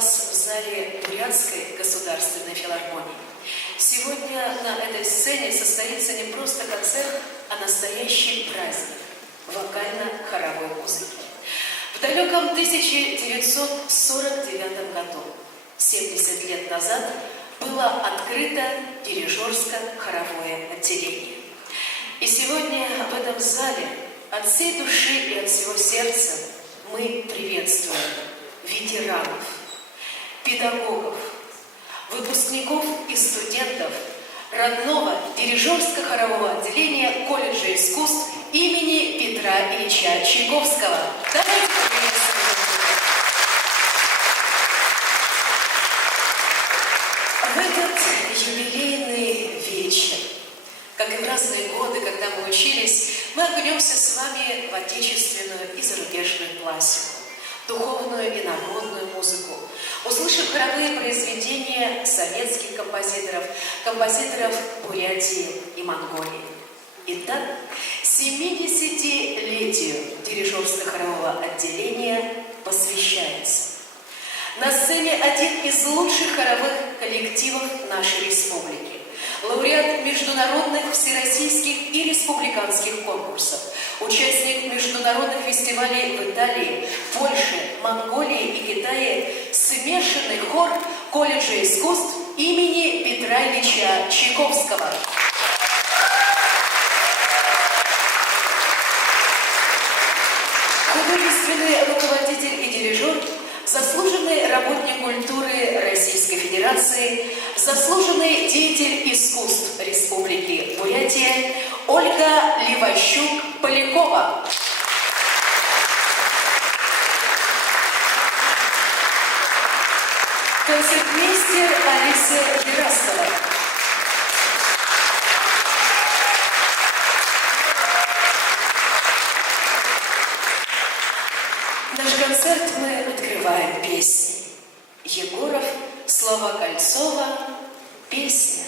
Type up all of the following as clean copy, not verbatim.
вас в зале Бурятской государственной филармонии. Сегодня на этой сцене состоится не просто концерт, а настоящий праздник вокально-хоровой музыки. В далеком 1949 году, 70 лет назад, было открыто дирижерско-хоровое отделение. И сегодня в этом зале от всей души и от всего сердца мы приветствуем ветеранов, педагогов, выпускников и студентов родного дирижерско-хорового отделения колледжа искусств имени Петра Ильича Чайковского. Давайте приветствуем. В этот юбилейный вечер, как и в разные годы, когда мы учились, мы окунемся с вами в отечественную и зарубежную классику, духовную и народную музыку, услышим хоровые произведения советских композиторов, композиторов Бурятии и Монголии. Итак, 70-летию дирижерско-хорового отделения посвящается. На сцене один из лучших хоровых коллективов нашей республики, лауреат международных, всероссийских и республиканских конкурсов, участник международных фестивалей в Италии, Польше, Монголии и Китае, смешанный хор колледжа искусств имени Петра Ильича Чайковского. Художественный руководитель и дирижер, заслуженный работник культуры Российской Федерации, заслуженный деятель искусств Республики Бурятия Ольга Леващук-Полякова. Концертмейстер Алиса Верастова. Наш концерт мы открываем песней. Егоров, слова Кольцова, песня.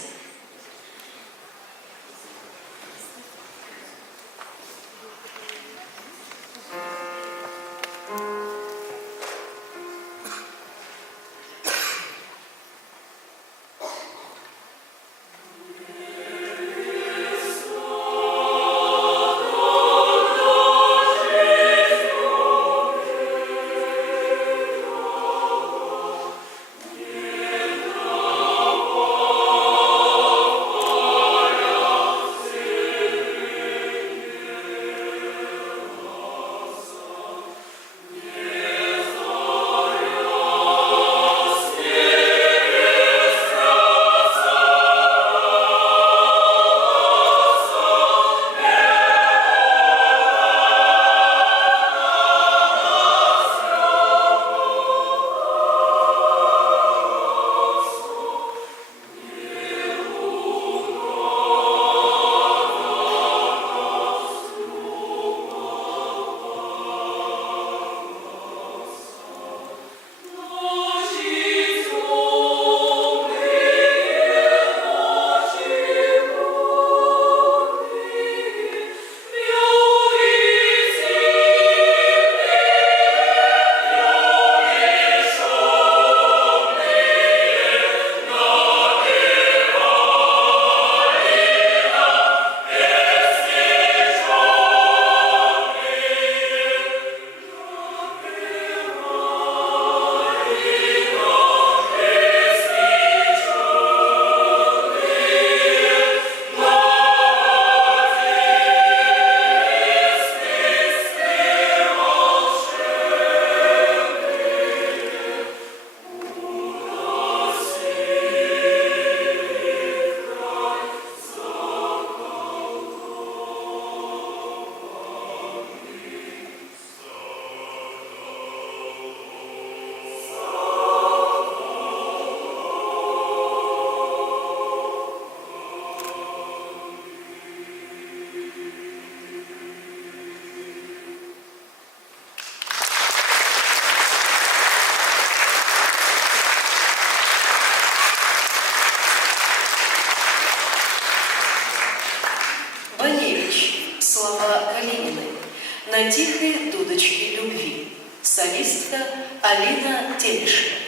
На тихой дудочке любви. Солистка Алина Телешева.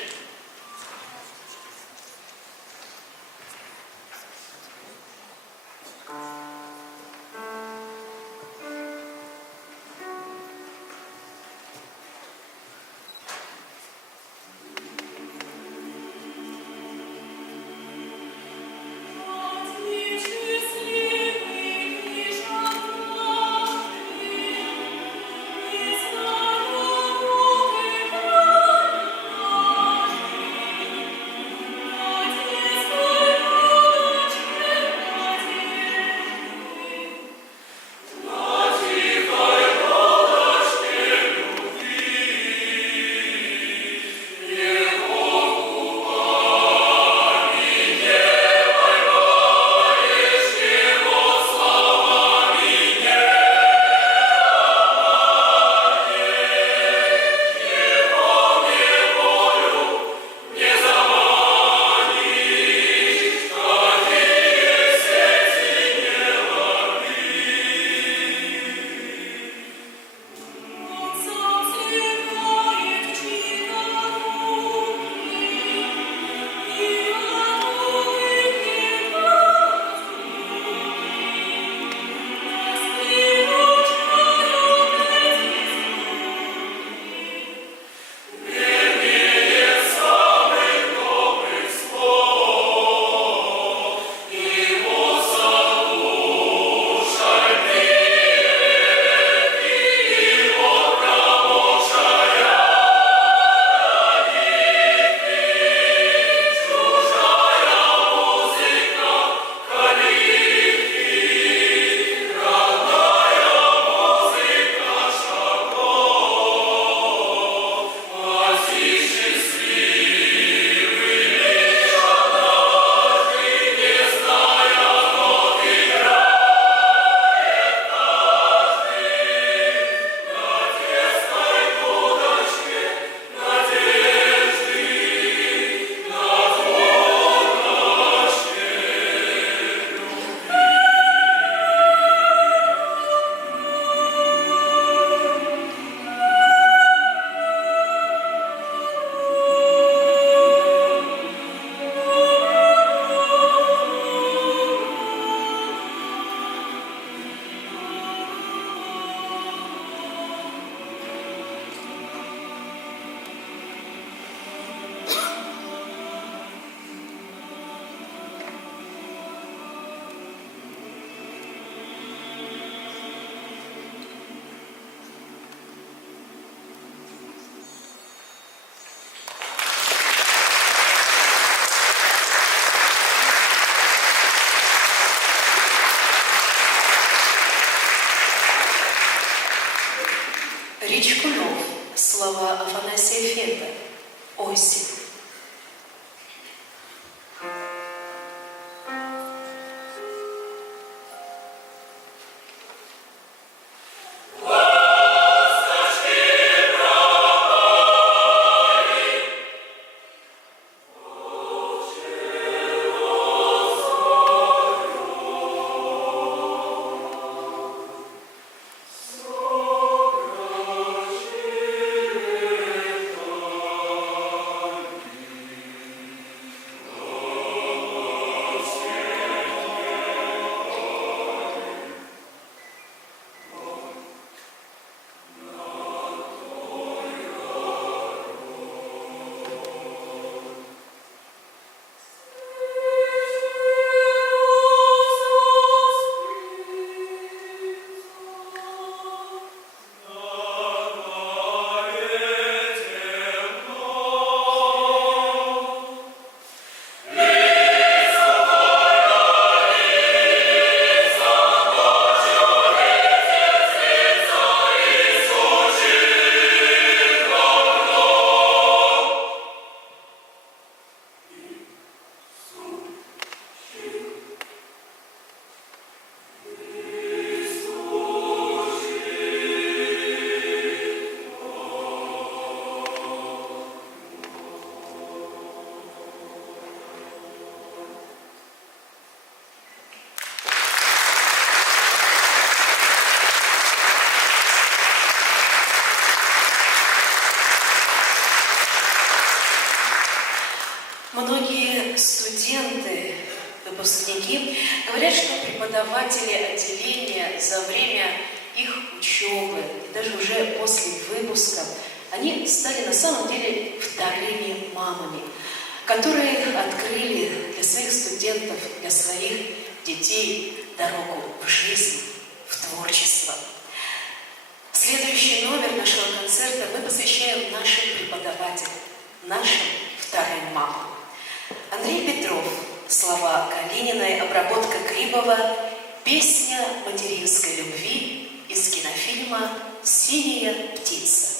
сами студенты, выпускники говорят, что преподаватели отделения за время их учебы, и даже уже после выпуска, они стали на самом деле вторыми мамами, которые открыли для своих студентов, для своих детей дорогу в жизнь, в творчество. Следующий номер нашего концерта мы посвящаем нашим преподавателям, нашим вторым мамам. Андрей Петров, слова Калининой, обработка Крибова, песня материнской любви из кинофильма «Синяя птица».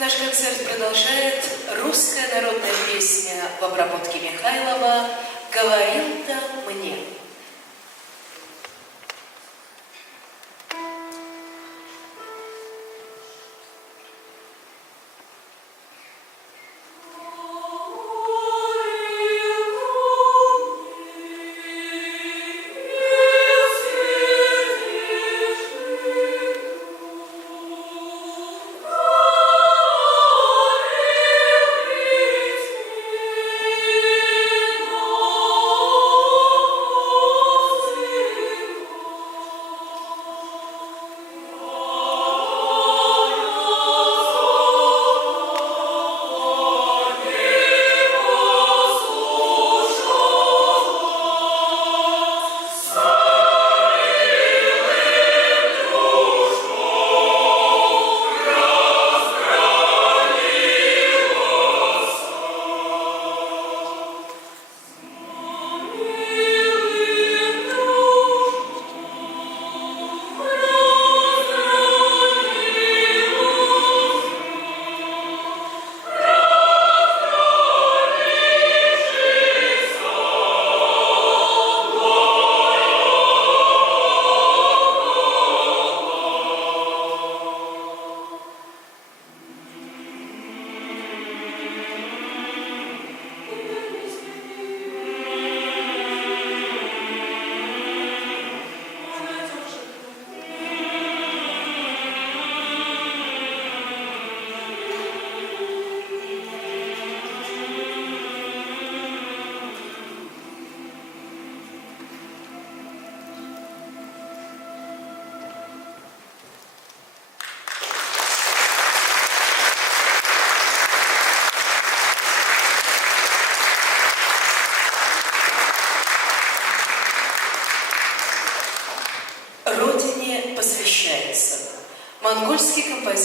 Наш концерт продолжает русская народная песня в обработке Михайлова «Говорил-то мне». Oh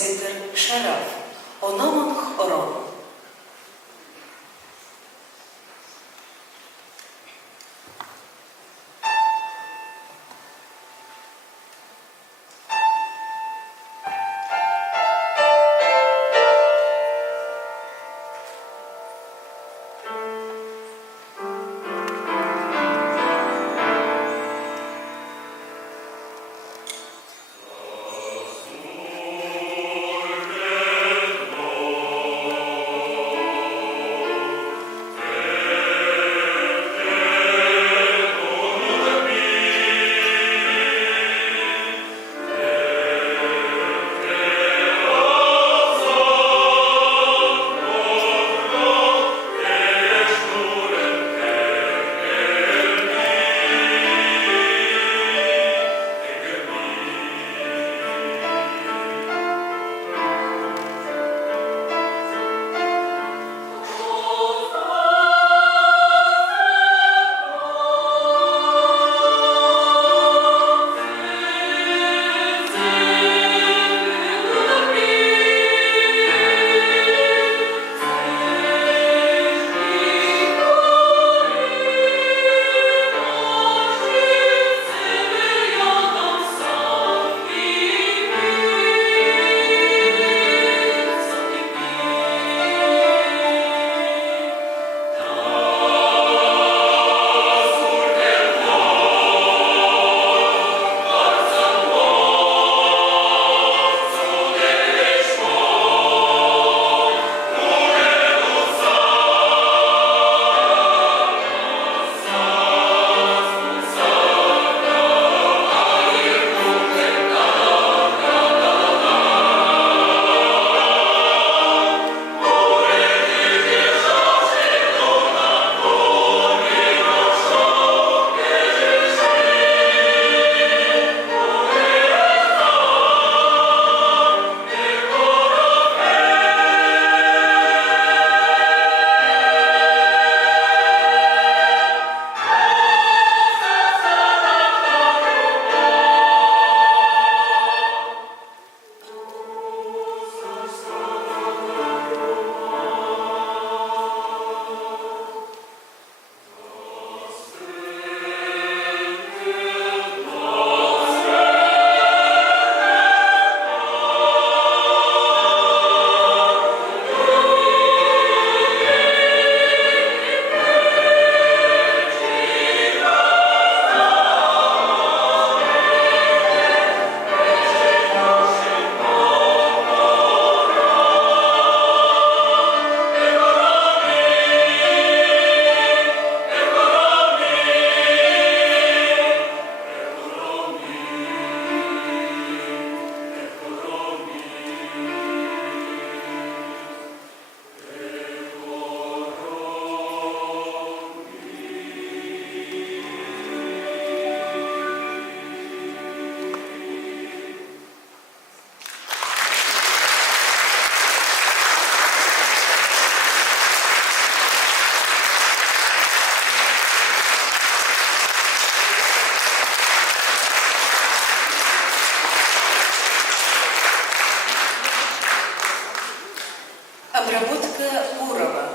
композитор Шараф «Ономонх Орон». Обработка Гурова.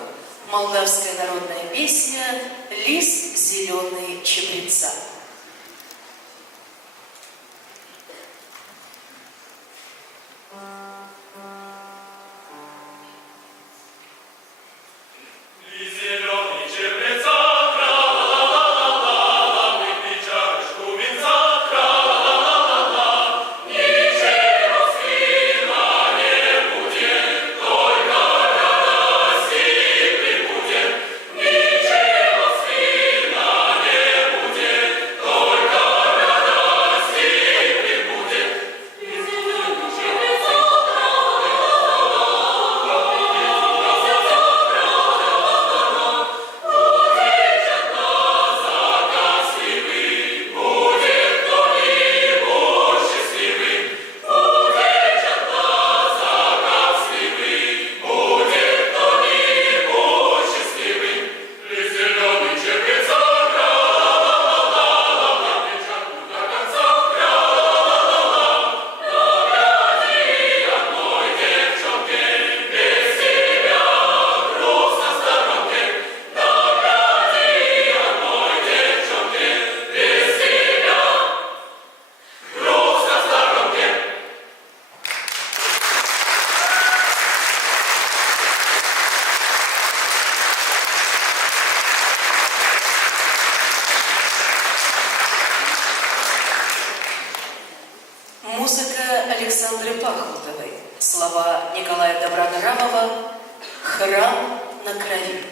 Молдавская народная песня «Лис зеленый чабреца». Будет Николая Добронравова «Храм на крови».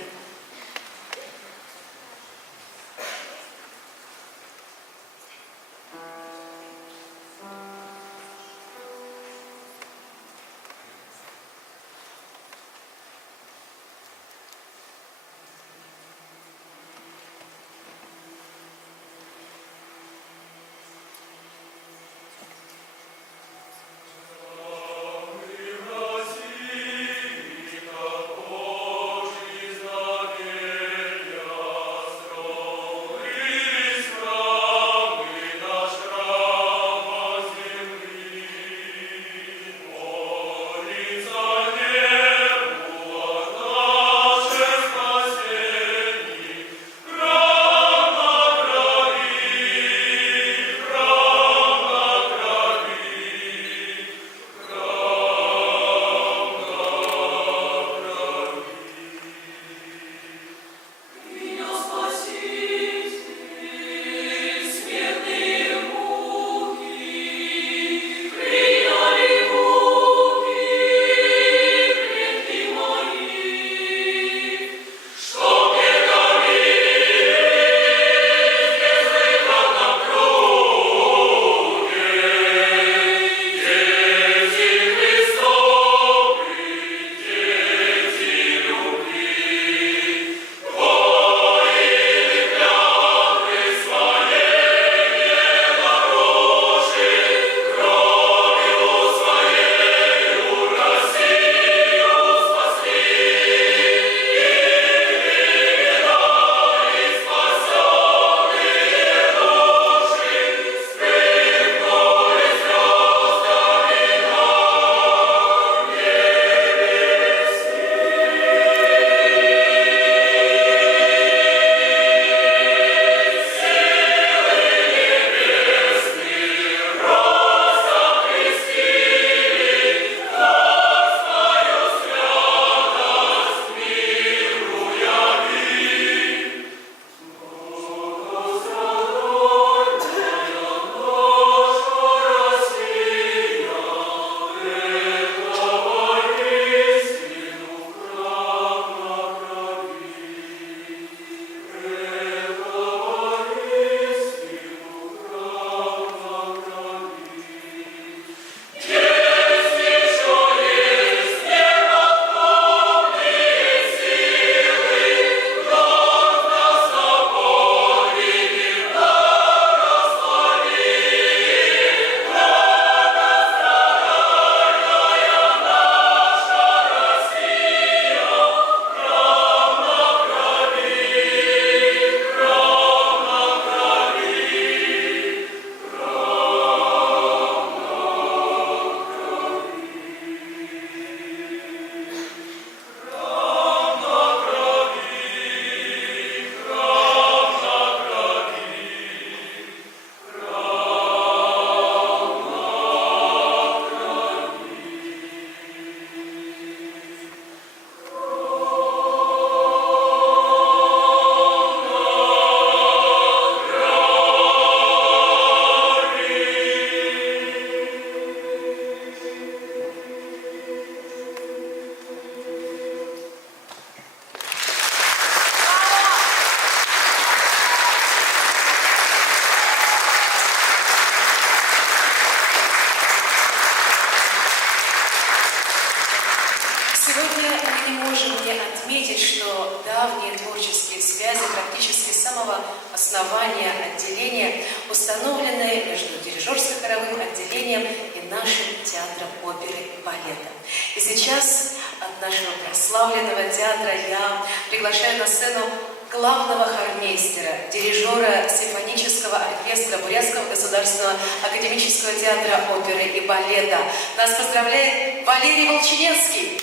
Сегодня мы не можем не отметить, что давние творческие связи практически с самого основания отделения установлены между дирижерско-хоровым отделением и нашим театром оперы и балета. И сейчас от нашего прославленного театра я приглашаю на сцену главного хормейстера, дирижера симфонического оркестра Бурятского государственного академического театра оперы и балета. Нас поздравляет Валерий Волчинецкий.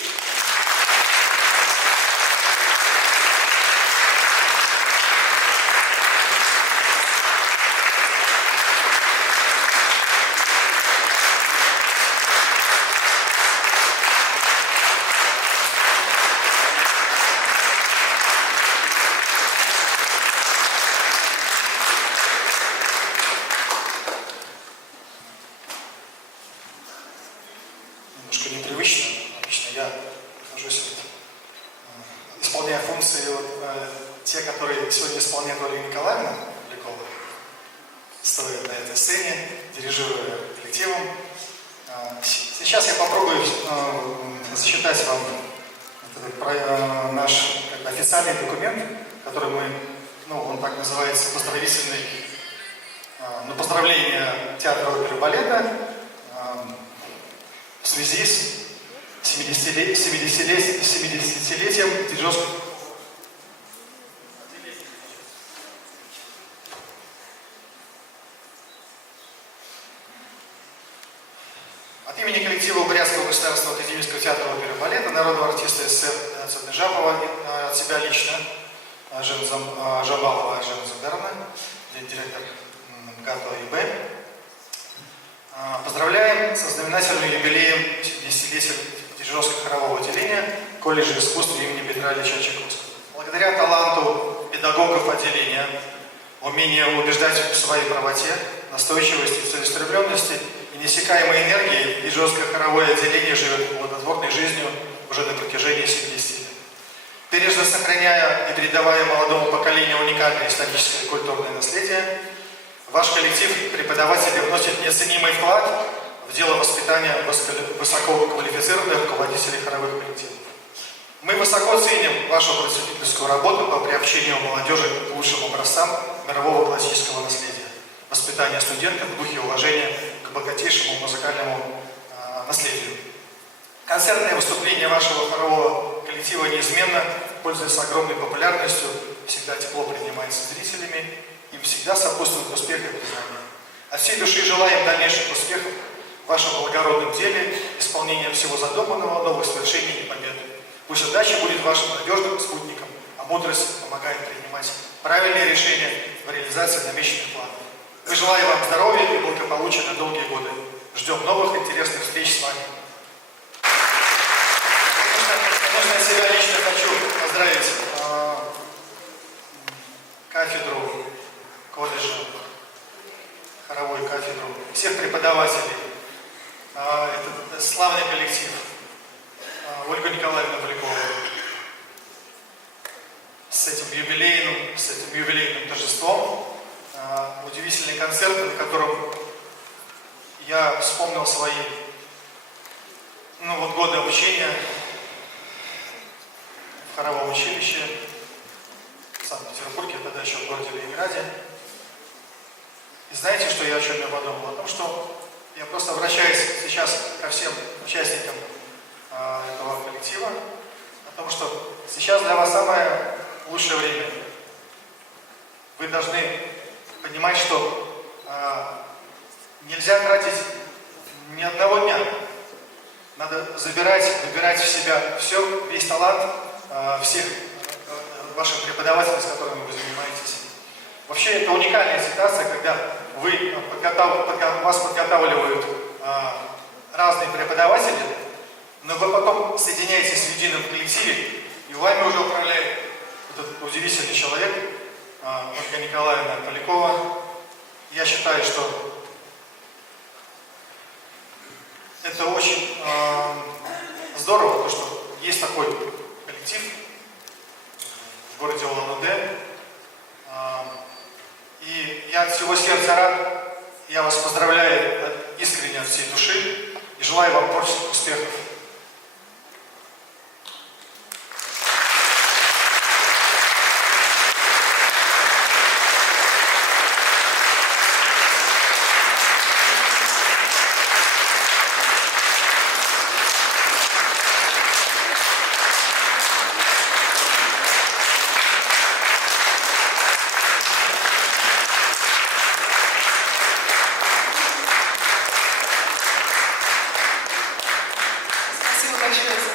Немножко непривычно. Обычно функции, те, которые сегодня исполняет Ольга Николаевна Полякова, стоя на этой сцене, дирижируя коллективом. Сейчас я попробую зачитать вам наш официальный документ, который мы, он так называется, поздравительный, поздравление театра оперы и балета в связи с 70-летием дирижерского. От имени коллектива Бурятского государственного академического театра оперы и балета, народного артиста СССР Цепнежапова, от себя лично, Жабалова Жена Замдаровна, директор ГАТО ИБ. Поздравляем со знаменательным юбилеем 70-летия дирижерского хорового отделения колледжа искусств имени Петра Ильича Чайковского. Благодаря таланту педагогов отделения, умению убеждать в своей правоте, настойчивости, целеустремленности и неиссякаемой энергии, дирижерское хоровое отделение живет плодотворной жизнью уже на протяжении 70 лет. Бережно сохраняя и передавая молодому поколению уникальное историческое и культурное наследие, ваш коллектив преподаватели вносит неоценимый вклад в дело воспитания высококвалифицированных руководителей хоровых коллективов. Мы высоко ценим вашу просветительскую работу по приобщению молодежи к лучшим образцам мирового классического наследия, воспитания студентов в духе уважения к богатейшему музыкальному наследию. Концертное выступление вашего хорового коллектива неизменно пользуется огромной популярностью, всегда тепло принимается зрителями и всегда сопутствует успеху и признанию. От всей души желаем дальнейших успехов в вашем благородном деле, исполнения всего задуманного, новых свершений и побед. Пусть удача будет вашим надежным спутником, а мудрость помогает принимать правильные решения в реализации намеченных планов. Мы желаем вам здоровья и благополучия на долгие годы. Ждем новых интересных встреч с вами. Конечно, я себя лично хочу поздравить кафедру колледжа, хоровую кафедру, всех преподавателей. Это славный коллектив. Ольга Николаевна Полякова с этим юбилейным торжеством. Удивительный концерт, на котором я вспомнил свои годы обучения в хоровом училище в Санкт-Петербурге, тогда еще в городе Ленинграде. И знаете, что я о чем я подумал? О том, что я просто обращаюсь сейчас ко всем участникам этого коллектива, о том, что сейчас для вас самое лучшее время. Вы должны понимать, что нельзя тратить ни одного дня. Надо выбирать в себя весь талант всех ваших преподавателей, с которыми вы занимаетесь. Вообще, это уникальная ситуация, когда вас подготавливают разные преподаватели, но вы потом соединяетесь в едином коллективе, и вами уже управляет этот удивительный человек, Ольга Николаевна Полякова. Я считаю, что это очень здорово, то, что есть такой коллектив в городе Улан-Удэ. И я от всего сердца рад, я вас поздравляю искренне от всей души и желаю вам творческих успехов.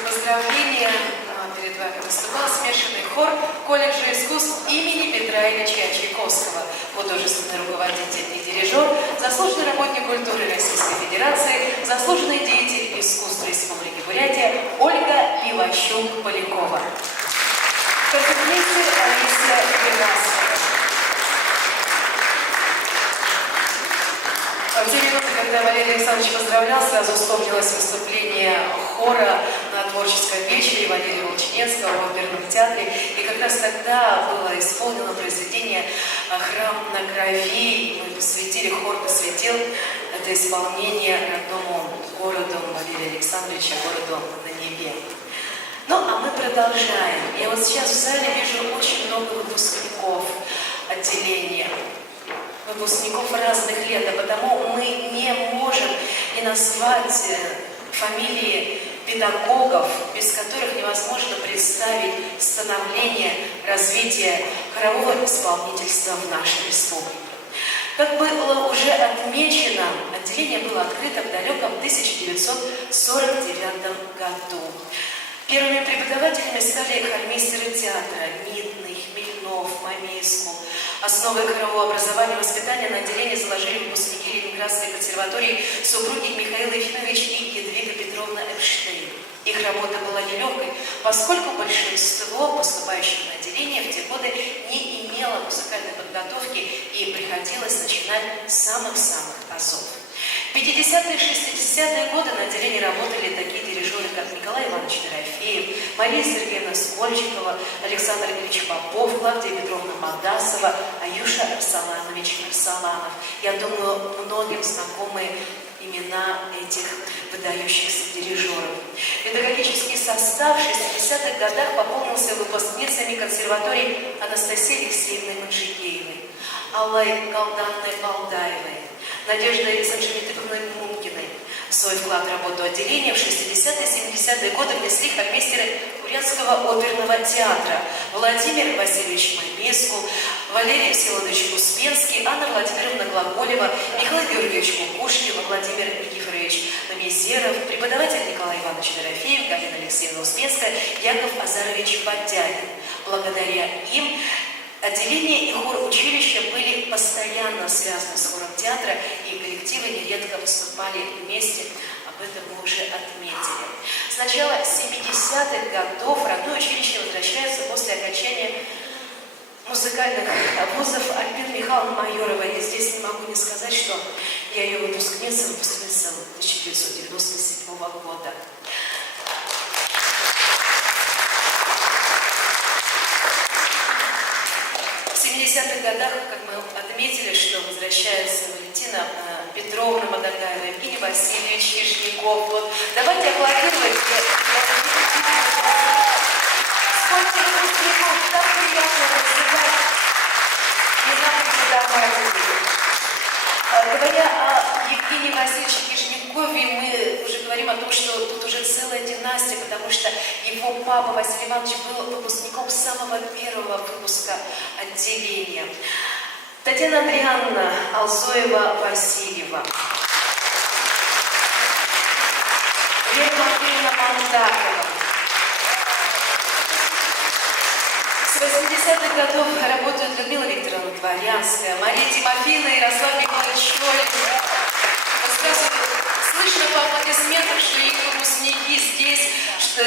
Поздравления. Перед вами выступал смешанный хор колледжа искусств имени Петра Ильича Чайковского, художественный руководитель и дирижер, заслуженный работник культуры Российской Федерации, заслуженный деятель искусств Республики Бурятия Ольга Иващук-Полякова. Концертмейстер Алисия Герасова. В те минуты, когда Валерий Александрович поздравлял, сразу вспомнилось выступление хора на творческом вечере Валерия Волчинецкого в оперном театре. И как раз тогда было исполнено произведение «Храм на крови». Мы посвятили, хор посвятил это исполнение родному городу Валерия Александровича, городу на небе. Ну, а мы продолжаем. Я вот сейчас в зале вижу очень много выпускников отделения. Выпускников разных лет, а потому мы не можем не назвать фамилии педагогов, без которых невозможно представить становление, развитие хорового исполнительства в нашей республике. Как было уже отмечено, отделение было открыто в далеком 1949 году. Первыми преподавателями стали хормейстеры театра Митный, Хмельнов, Мамейску. Основы хорового образования и воспитания на отделении заложили выпускники Ленинградской консерватории супруги Михаил Ефимович и Едвига Петровна Эпштейн. Их работа была нелегкой, поскольку большинство поступающих на отделение в те годы не имело музыкальной подготовки и приходилось начинать с самых-самых азов. В 50-е и 60-е годы на отделении работали такие дирижеры, как Николай Иванович Дорофеев, Мария Сергеевна Скольчикова, Александр Ильич Попов, Клавдия Петровна Мадасова, Аюша Арсаланович Арсаланов. Я думаю, многим знакомы имена этих выдающихся дирижеров. Педагогический состав в 60-х годах пополнился выпускницами консерватории Анастасией Алексеевной Манжикеевой, Аллой Галданной Балдаевой, Надеждой Санжелитовной Мункиной. В свой вклад в работу отделения в 60-е и 70-е годы внесли хормейстеры Бурятского оперного театра Владимир Васильевич Мамеску, Валерий Всеволодович Успенский, Анна Владимировна Глаголева, Михаил Георгиевич Кукушкин, Владимир Никифорович Мамезеров, преподаватель Николай Иванович Дорофеев, Галина Алексеевна Успенская, Яков Азарович Бодягин. Благодаря им отделение и хор училища были постоянно связаны с хором театра, и коллективы нередко выступали вместе, об этом мы уже отметили. С начала 70-х годов родное училище возвращается после окончания музыкальных вузов Альбина Михайловна Майорова. И здесь не могу не сказать, что я ее выпускница 1997 года. В 70-х годах, как мы отметили, что возвращается Валентина Петровна Мадагаева, Евгений Васильевич Хижников. Вот. Давайте аплодировать. Сколько выпускников, так приятно рассказать. Не знаю, преподаватели. Говоря о Евгении Васильевиче Хижникове, мы уже говорим о том, что тут уже целая династия, потому что его папа Василий Иванович был выпускником самого первого выпуска отделения. Татьяна Андриановна Алзоева-Васильева. Лена Матвеевна Мандакова. С 80-х годов работают Людмила Викторовна Дворянская, Мария Тимофеевна и Ярослав Николаевич Шолин. Слышно по аплодисментам, что их выпускники здесь, что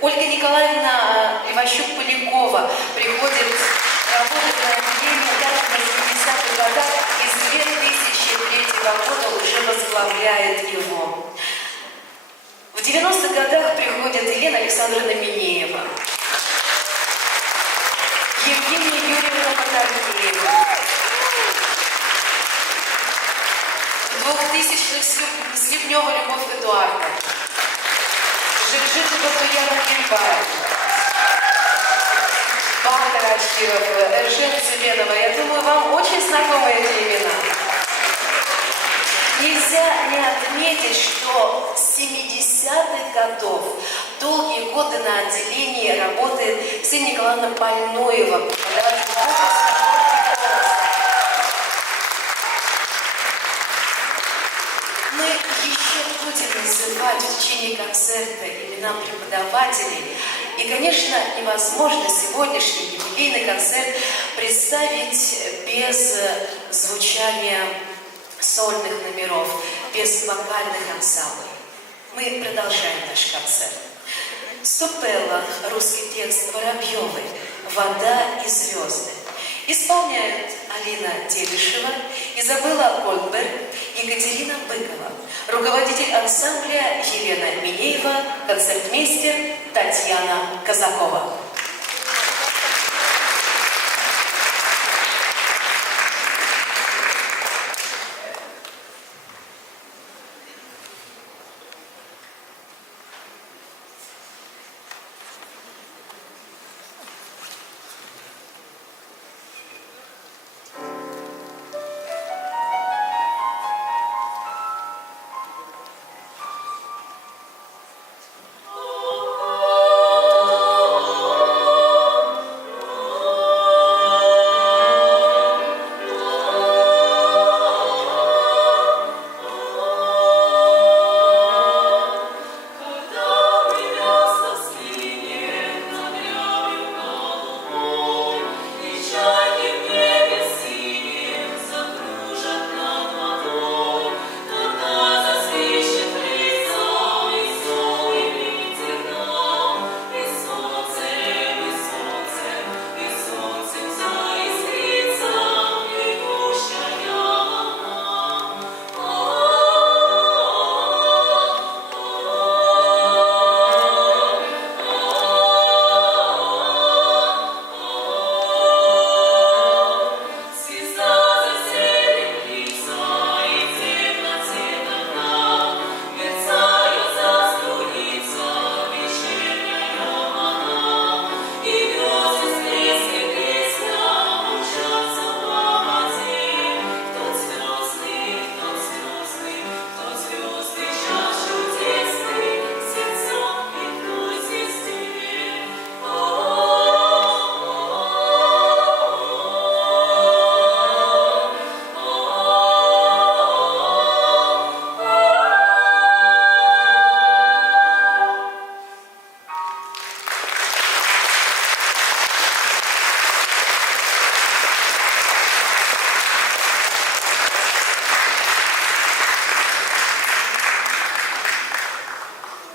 Ольга Николаевна Иващук-Полякова приходит работать на отделение даже в 80-х годах и с 2003 года уже возглавляет его. В 90-х годах приходит Елена Александровна Минеева, Евгения Юрьевна Моторкеева. В 2000-х Слепнева Любовь Эдуардовна, Жик-Жик Батуяна Кирбаева, Баха Раширова, Эржен Цыбенова. Я думаю, вам очень знакомы эти имена. Нельзя не отметить, что с 70-х годов долгие годы на отделении работает Ксения Николаевна Пальноева. Мы еще будем называть в течение концерта имена преподавателей. И, конечно, невозможно сегодняшний юбилейный концерт представить без звучания сольных номеров, без вокальных ансамблей. Мы продолжаем наш концерт. Ступелла, русский текст Воробьевой, «Вода и звезды». Исполняют Алина Телешева, Изабелла Гольдберг, Екатерина Быкова, руководитель ансамбля Елена Минеева, концертмейстер Татьяна Казакова.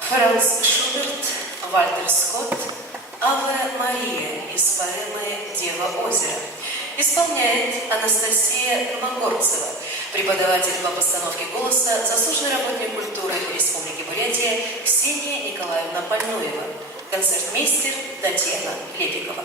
Франц Шуберт, Вальтер Скотт, «Аве Мария» из поэмы «Дева озера». Исполняет Анастасия Колмогорцева, преподаватель по постановке голоса, заслуженный работник культуры Республики Бурятия Ксения Николаевна Пальнуева, концертмейстер Татьяна Лепикова.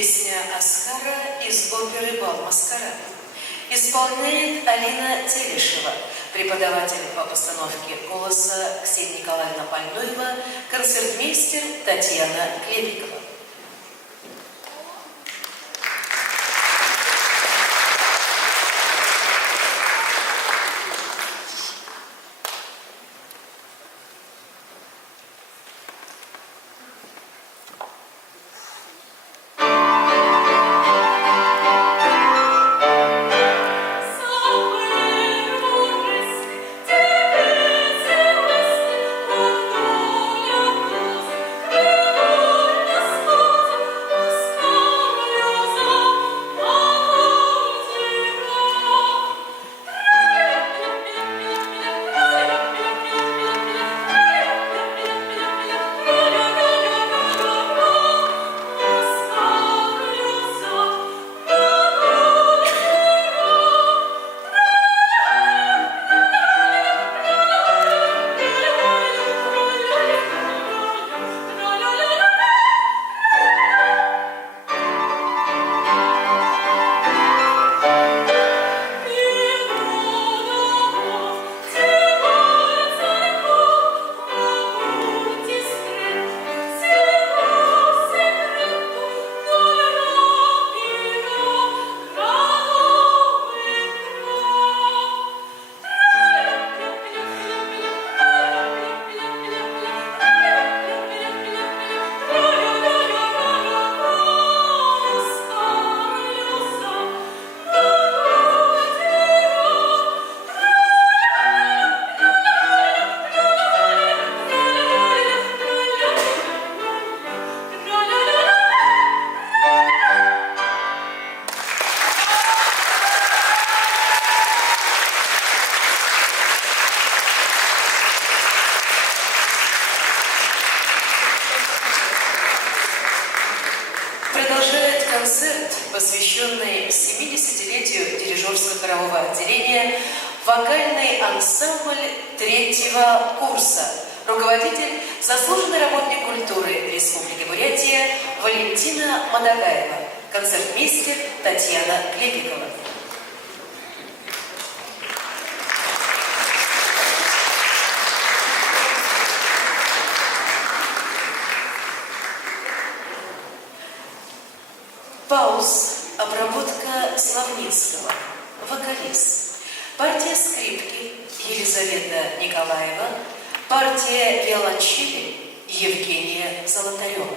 Песня Оскара из оперы «Бал Маскарад». Исполняет Алина Телешева, преподаватель по постановке голоса Ксения Николаевна Пальнуева, концертмейстер Татьяна Клепикова. Продолжает концерт, посвященный 70-летию дирижерско-хорового отделения, вокальный ансамбль 3-го курса, руководитель, заслуженный работник культуры Республики Бурятия Валентина Мадагаева, концертмейстер Татьяна Клепикова. Пауз. Обработка Славницкого. Вокалист. Партия скрипки Елизавета Николаева. Партия виолончели Евгения Золотарева.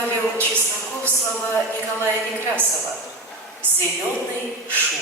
Павел Чесноков слова Николая Некрасова «Зеленый шум».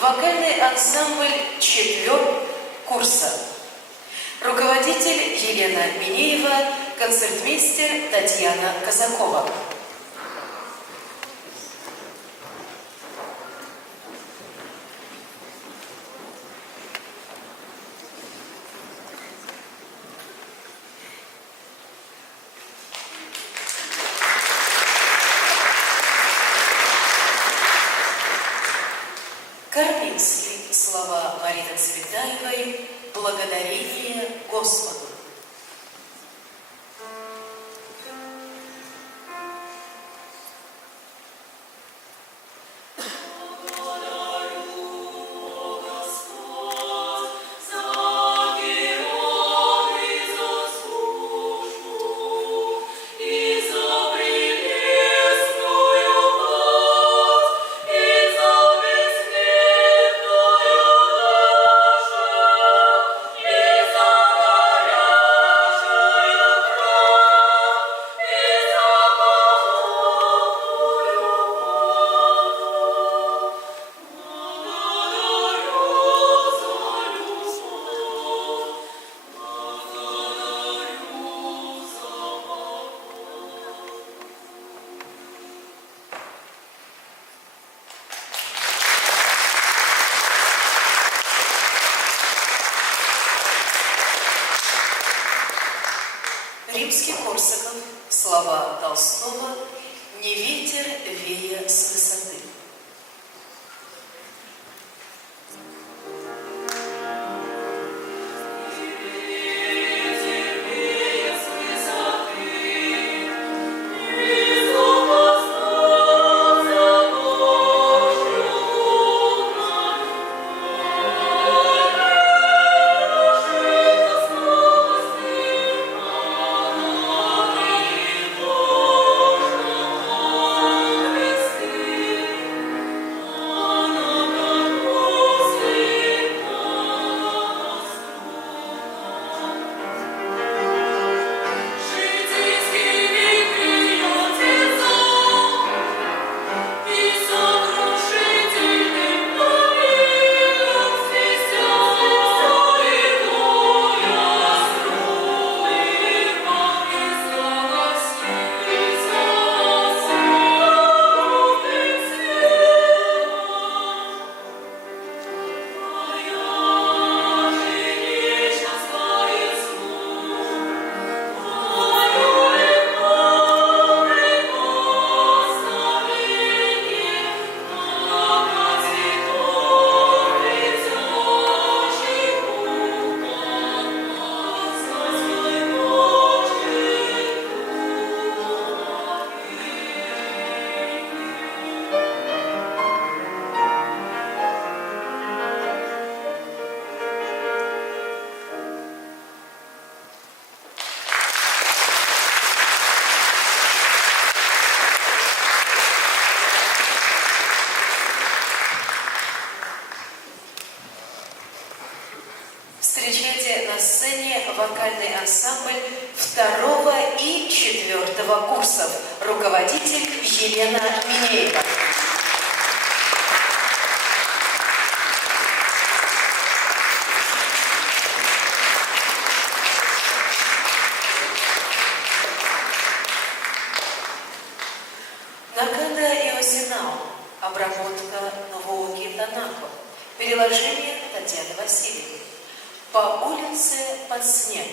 Вокальный ансамбль «Четвёр» курса. Руководитель Елена Минеева, концертмейстер Татьяна Казакова. Карпинский. Слова Марины Цветаевой «Благодарение Господу». Изобретенную вокальный ансамбль 2 и 4 курсов. Руководитель Елена Минеева. Накада и Осинау. Обработка Новооки Танако. Переложение Татьяны Васильевны. По улице под снег.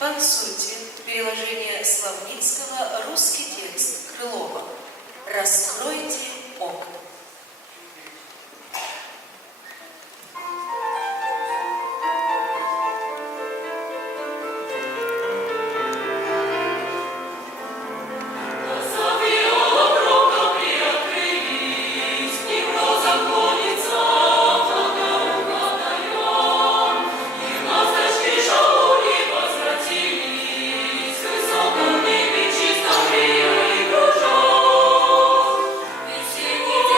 Пансути. Переложение Славницкого. Русский текст. Крылова. Раскройте окна. Весенний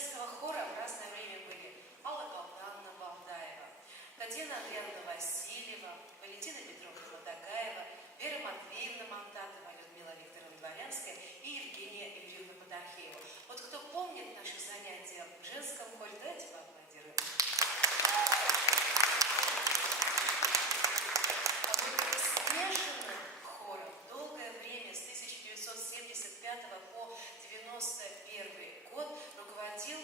женского хора в разное время были Алла Полтавна Балдаева, Татьяна Андреевна Васильева, Валентина Петровна Ладогаева, Вера Матвеевна Монтатова, Людмила Викторовна Дворянская и Евгения Юрьевна Подорхеева. Вот кто помнит наши занятия в женском хоре, давайте поаплодируем. А вот смешанным хором долгое время, с 1975 по 1991 год, руководил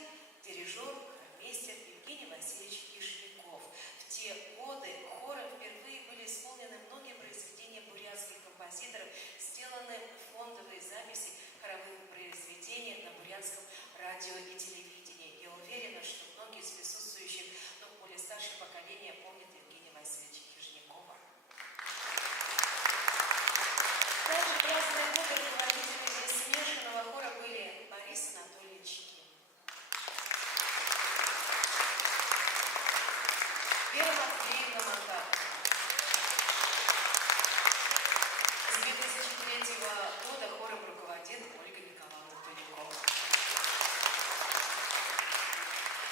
дирижер, хормейстер Евгений Васильевич Кишняков. В те годы хором впервые были исполнены многие произведения бурятских композиторов, сделаны фондовые записи хоровых произведений на бурятском радио и телевидении. Я уверена, что многие из присутствующих, но более старшее поколение помнят Евгения Васильевича Кишнякова. Также в разные годы руководителями смешанного хора были Борис Анатольевич Ким, Вера Матвеевна Монтатова. С 2003 года хором руководит Ольга Николаевна Туликова.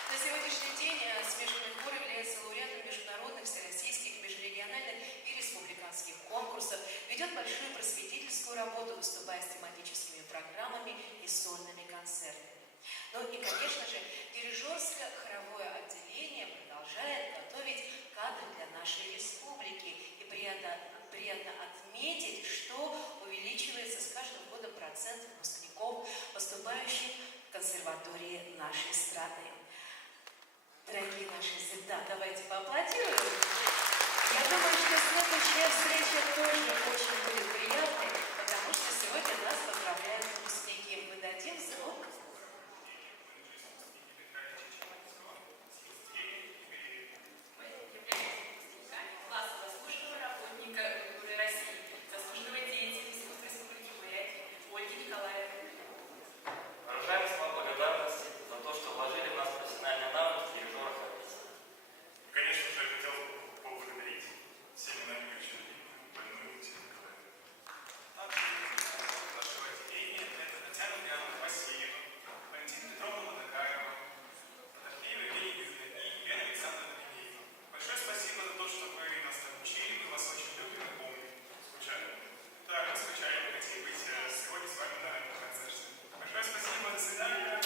На сегодняшний день смешанный хор является лауреатом международных, всероссийских, межрегиональных и республиканских конкурсов, ведет большую просветительскую работу, выступая с тематическими программами и сольными концертами. Ну и, конечно же, дирижерско-хоровое отделение продолжает готовить кадры для нашей республики. И приятно отметить, что увеличивается с каждым годом процент выпускников, поступающих в консерватории нашей страны. Дорогие наши звезда, давайте поаплодируем. Я думаю, что следующая встреча тоже очень будет приятной, потому что сегодня нас поздравляют выпускники. Мы дадим звук. Мы являемся выпускниками класса заслуженного работника культуры России, заслуженного деятеля искусства Республики Бурятия Ольги Николаевны. Выражаем вам благодарность за то, что вложили в нас профессиональные навыки дирижера хормейстера. Конечно же, я хотел поблагодарить семинарную учредителя, больную Ольгу Николаевну. Нашего отделения это Татьяна Андреевна Васильева, Валентина Петровна Ладогаева, Подорхеева Евгения Юрьевна и Елена Александровна Минеева. Большое спасибо за то, что вы нас так учили, мы вас очень любим и помним. Скучали. Да, мы скучали, мы хотим быть сегодня с вами на этом концерте. Большое спасибо, до свидания.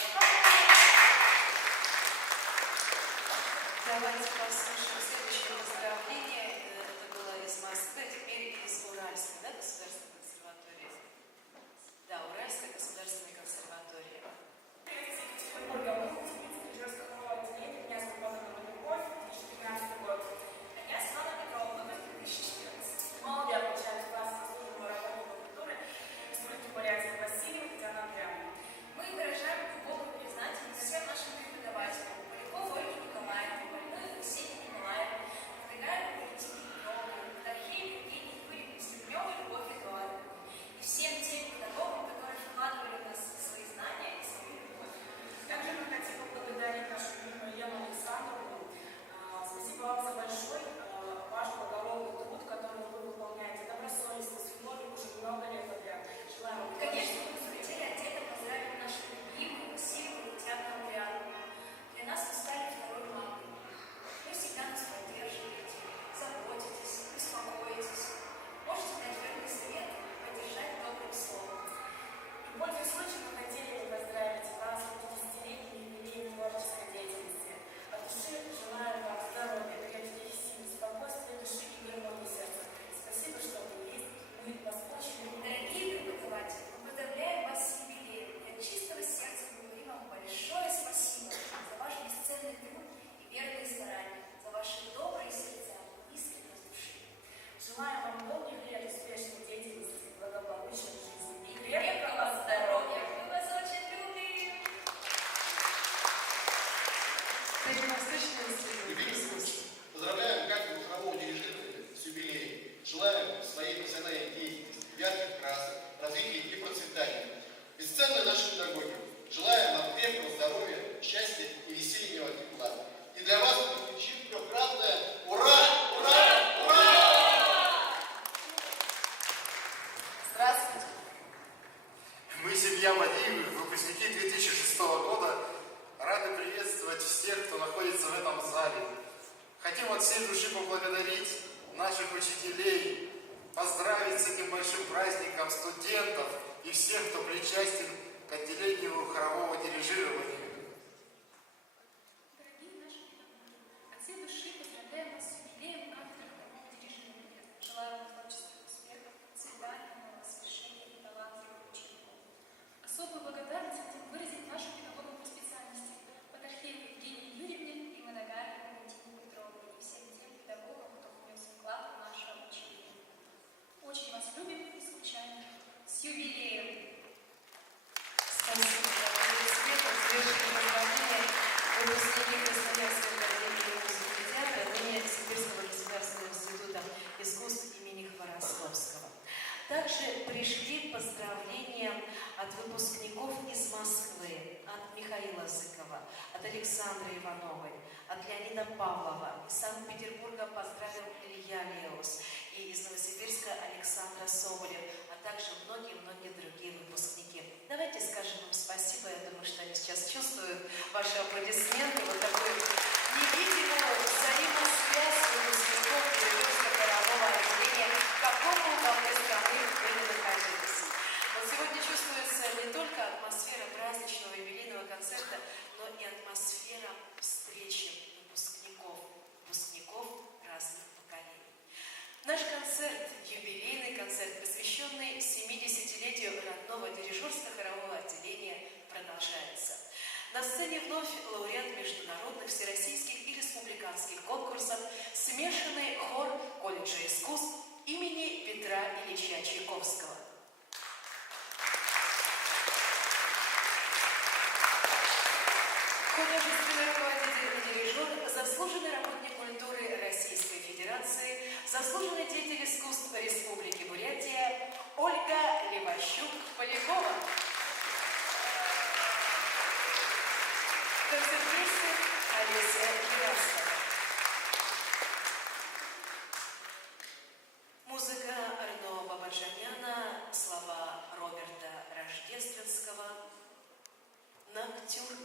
Давайте послушаем следующее поздравление. Это было из Москвы, теперь из Уральской, да, государственной консерватории? Да, Уральская государственная консерватория. Ольга выпускница дирижерского отделения княжества Казанова Любовь, 2013 год. Князь Анна Петровна, выпуск 2014. Молодые обучают класс заслуженного работника культуры Республики Бурятия Васильева Татьяна Андреевна. Мы выражаем глубокую признательность всем нашим преподавателям, Полякову Ольге Николаевне, больную Ксении Николаевне, Ладогаеву Валентине Петровне, Подорхееву Евгении Юрьевне, Степневой Любовь Эдуардовне и всем тем педагогам, которые вкладывали в нас свои знания и свою любовь. Также мы хотим поблагодарить нашу любимую Елену Александровну. Спасибо вам за большой ваш благородный труд, который вы выполняете добросовестно, с любовью уже много лет подряд. Желаем вам. Конечно, мы хотели отдельно поздравить нашу любимую Васильеву Татьяну Андреевну. Для нас вы стали второй мамой. Вы всегда нас поддерживаете, заботитесь, беспокоитесь. Можете дать верный совет, поддержать добрым словом. И пользуясь случаем, мы хотели бы поздравить вас с 50-летним юбилеем творческой деятельности. От души желаю вам здоровья, крепких сил, спокойствия души и гармонии сердца. Спасибо, что вы есть. Мы вас очень любим. Дорогие преподаватели, мы поздравляем вас с юбилеем. И от чистого сердца говорим вам большое спасибо за ваш бесценный труд и верные старания, за ваши добрые сердца, искренность души. Желаем вам долгих лет успешной деятельности, благополучной жизни и крепкого здоровья. Мы вас очень любим. Дальневосточный институт. Поздравляем кафедру хорового дирижирования с юбилеем. Желаем своей профессиональной деятельности, ярких красок, развития и процветания. Бесценные наши педагоги. Желаем вам крепкого здоровья, счастья и весеннего тепла. И для вас прозвучит трехкратное «Ура! Ура! Ура!» Здравствуйте. Мы, семья Мадиевых, выпускники 2006 года, рады рады приветствовать всех, кто находится в этом зале. Хотим от всей души поблагодарить наших учителей, поздравить с этим большим праздником студентов и всех, кто причастен к отделению хорового дирижирования. Дорогие наши педагоги, от всей души поздравляем вас с юбилеем кафедры хорового дирижирования. Желаю вам творческих успехов, процветания, нового свершения и талантливых учеников. Особую благодарность хотим выразить нашим педагогам по специальности, Патахеевой Евгении Юрьевне и Моногаевой Валентине Петровне и всем тем педагогам, кто внес вклад в наше обучение. Очень вас любим и скучаем. С юбилеем! Спасибо, дорогие эксперты. Завершили поздравления выпускники Красноярской академии музыки и театра, ныне Сибирского государственного института искусств имени Хворостовского. Также пришли поздравления от выпускников из Москвы, от Михаила Зыкова, от Александры Ивановой, от Леонида Павлова. Из Санкт-Петербурга поздравил Илья Леус и из Новосибирска Александра Соболев, а также многие-многие другие выпускники. Давайте скажем им спасибо. Я думаю, что они сейчас чувствуют ваши аплодисменты. Вот такую невидимую взаимосвязь выпускников дирижерско-хорового отделения, в каком бы уголке страны вы ни находились. Вот сегодня чувствуется не только атмосфера праздничного юбилейного концерта, но и атмосфера встречи выпускников разных поколений. Наш концерт, юбилейный концерт, посвященный 70-летию родного дирижерско-хорового отделения, продолжается. На сцене вновь лауреат международных, всероссийских и республиканских конкурсов, смешанный хор колледжа искусств имени Петра Ильича Чайковского. Художественный руководитель и дирижер, заслуженный работник культуры Российской Федерации, заслуженный деятель искусств Республики Бурятия Ольга Леващук-Полякова. Концертмейстер Олеся Гераскова. Музыка Арно Бабаджаняна, слова Роберта Рождественского. Ноктюрн.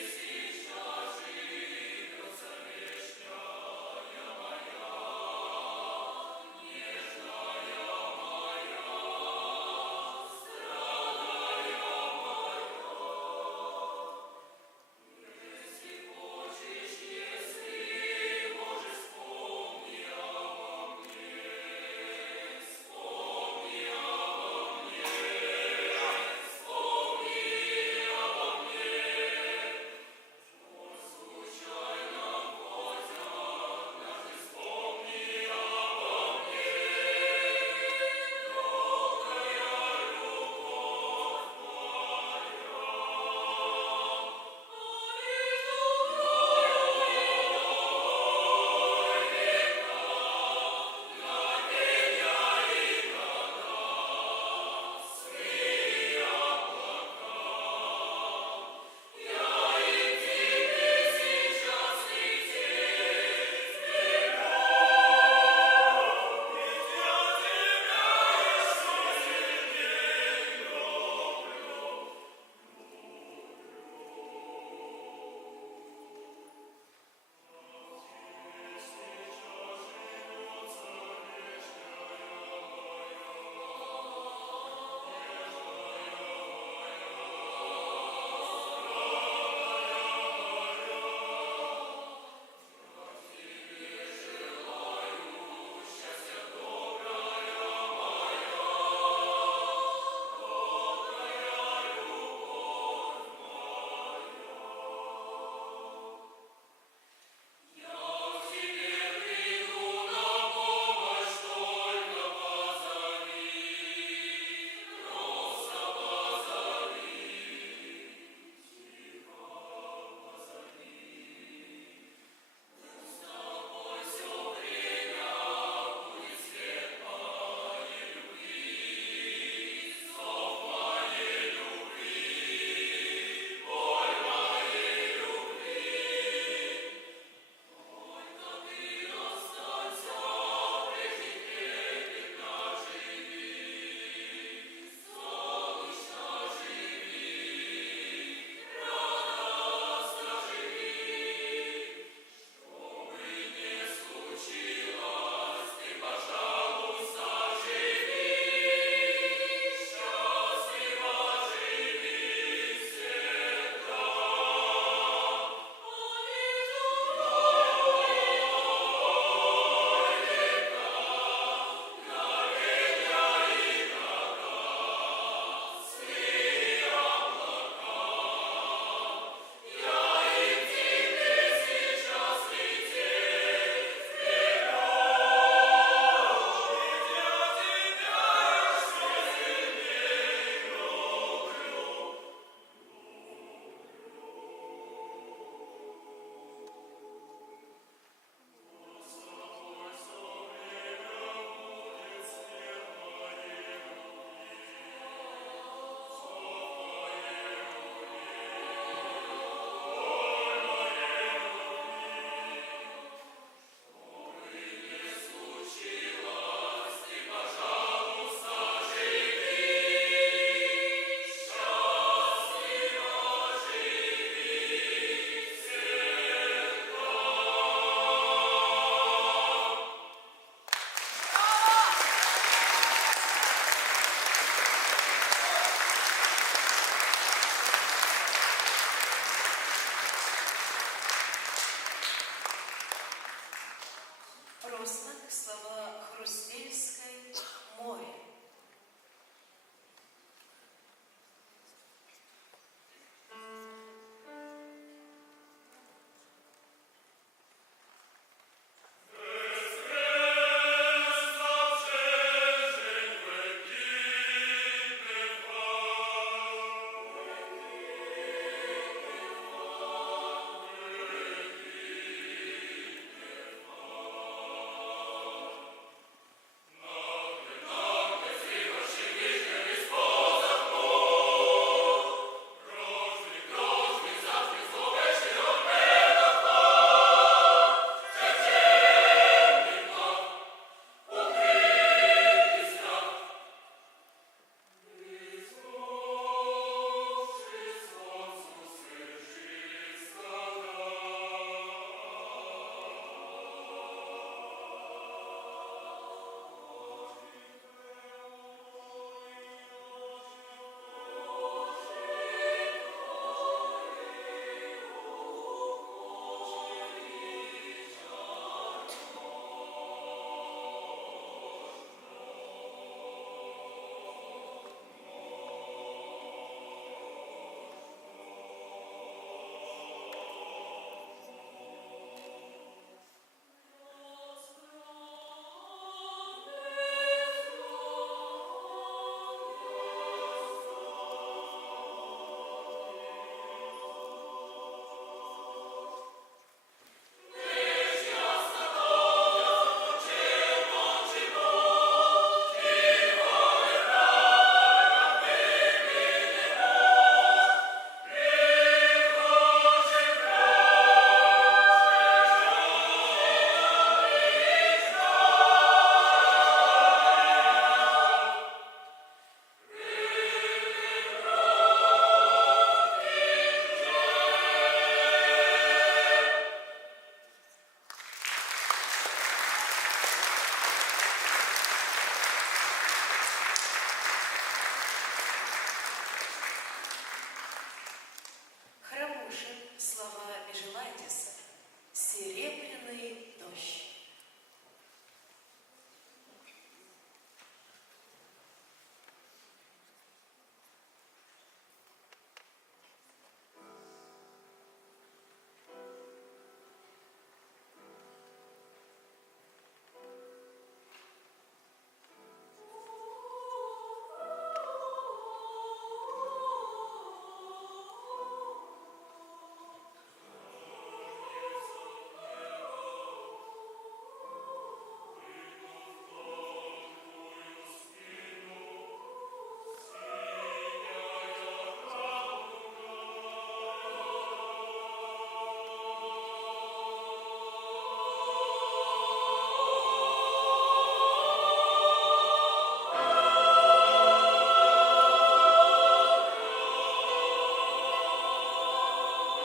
Сейчас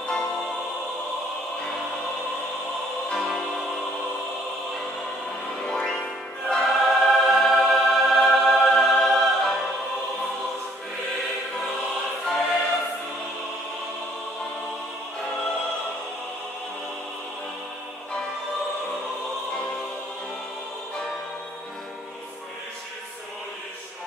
Слышит все еще.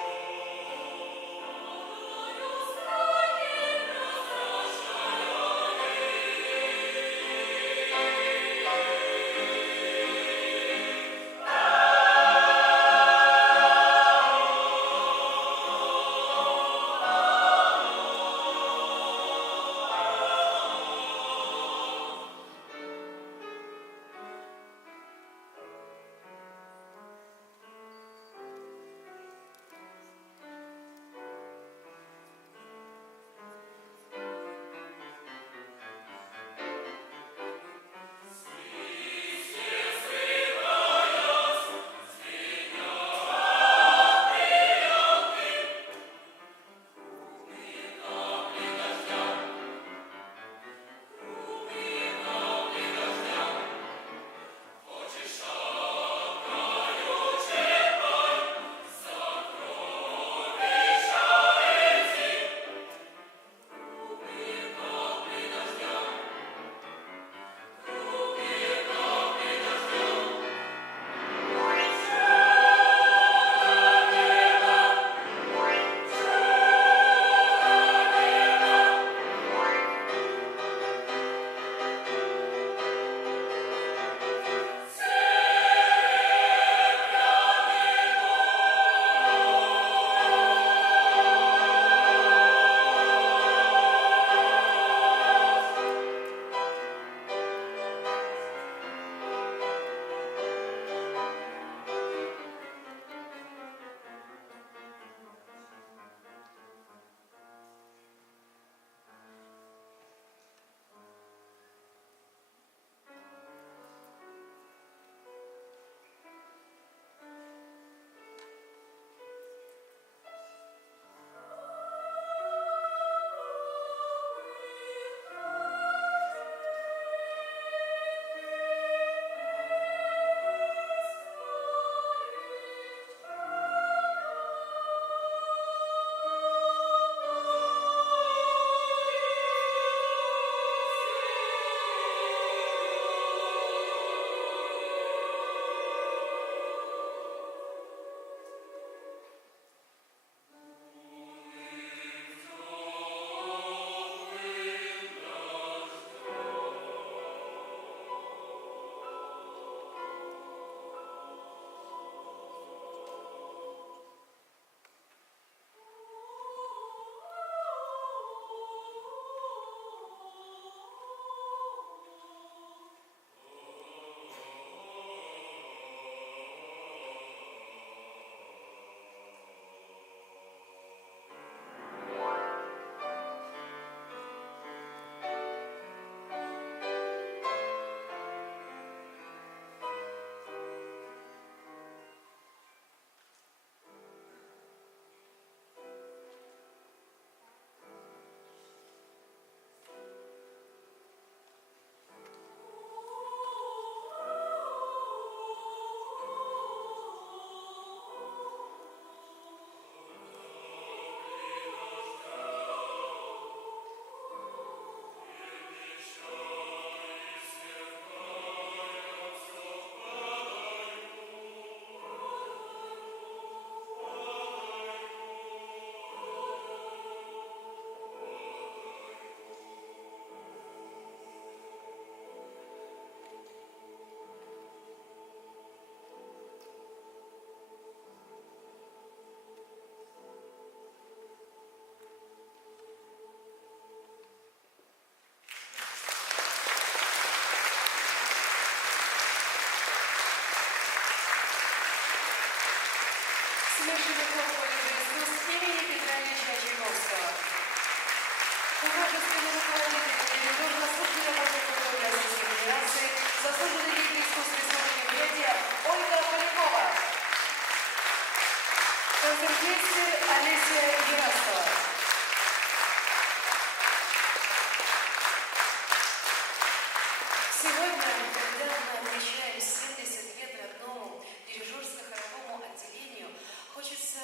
Сегодня, когда мы отмечаем 70 лет родному дирижерско-хоровому отделению, хочется